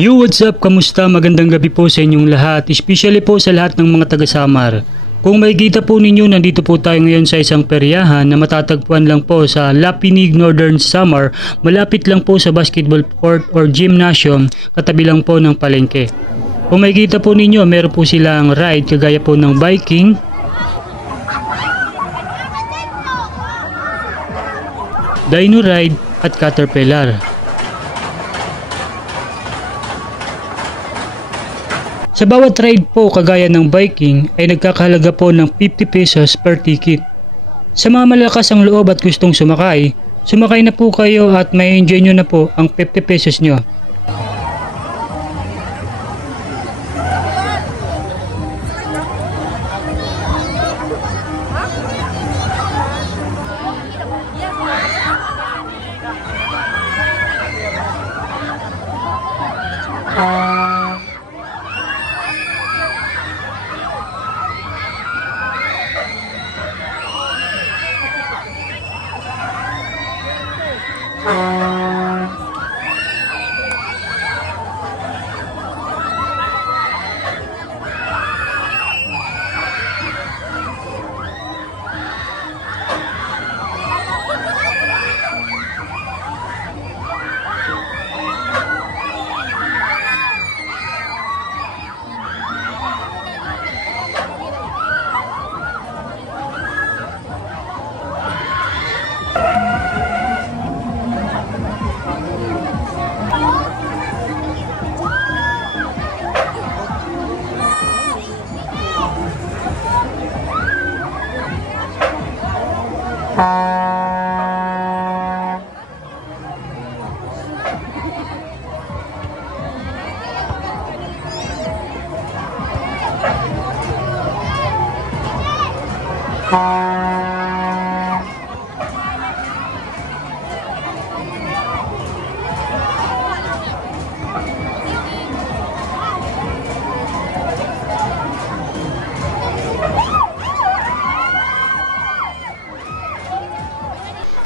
Yo, what's up? Kamusta? Magandang gabi po sa inyong lahat, especially po sa lahat ng mga taga-Samar. Kung makikita po ninyo, nandito po tayo ngayon sa isang peryahan na matatagpuan lang po sa Lapinig, Northern Samar, malapit lang po sa basketball court or gymnasium, katabi lang po ng palengke. Kung makikita po ninyo, meron po silang ride kagaya po ng biking, dino ride at caterpillar. Sa bawat ride po kagaya ng biking ay nagkakahalaga po ng 50 pesos per ticket. Sa mga malakas ang loob at gustong sumakay na po kayo at may enjoy nyo na po ang 50 pesos nyo.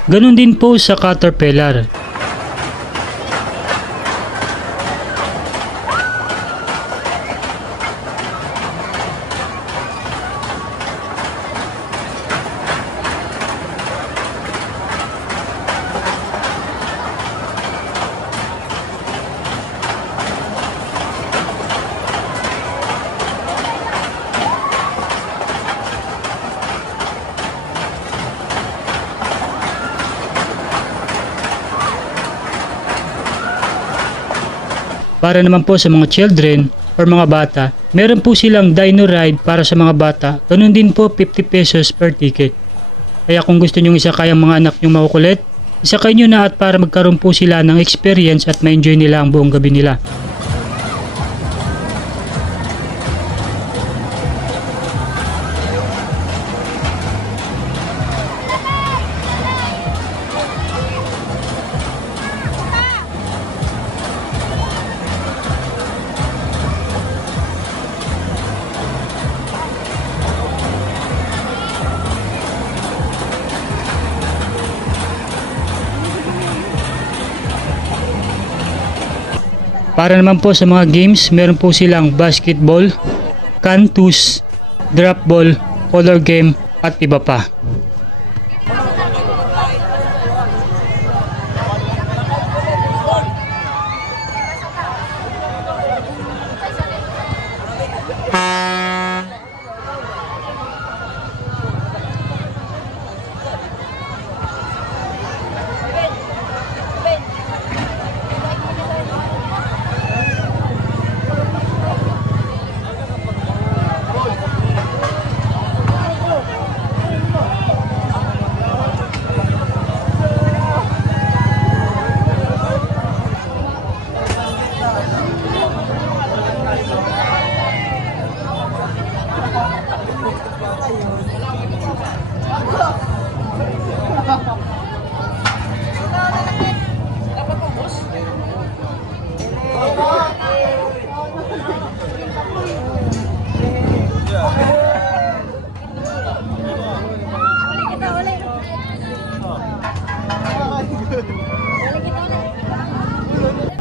Ganon din po sa caterpillar. Para naman po sa mga children or mga bata, meron po silang dino ride para sa mga bata. Ganun din po 50 pesos per ticket. Kaya kung gusto nyong isakay ang mga anak nyong makukulit, isakay nyo na at para magkaroon po sila ng experience at ma-enjoy nila ang buong gabi nila. Para naman po sa mga games, meron po silang basketball, cantus, drop ball, color game at iba pa.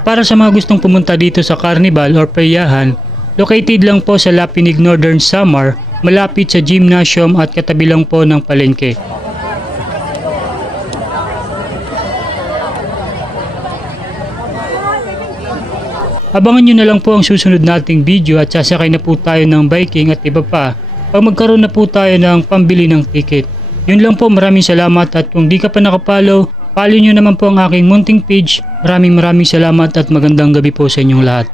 At para sa mga gustong pumunta dito sa carnival or peryahan, located lang po sa Lapinig Northern Samar, malapit sa gymnasium at katabi lang po ng palengke. Abangan nyo na lang po ang susunod nating video at sasakay na po tayo ng biking at iba pa pag magkaroon na po tayo ng pambili ng ticket. Yun lang po, maraming salamat at kung di ka pa nakapollow, follow nyo naman po ang aking munting page. Maraming salamat at magandang gabi po sa inyong lahat.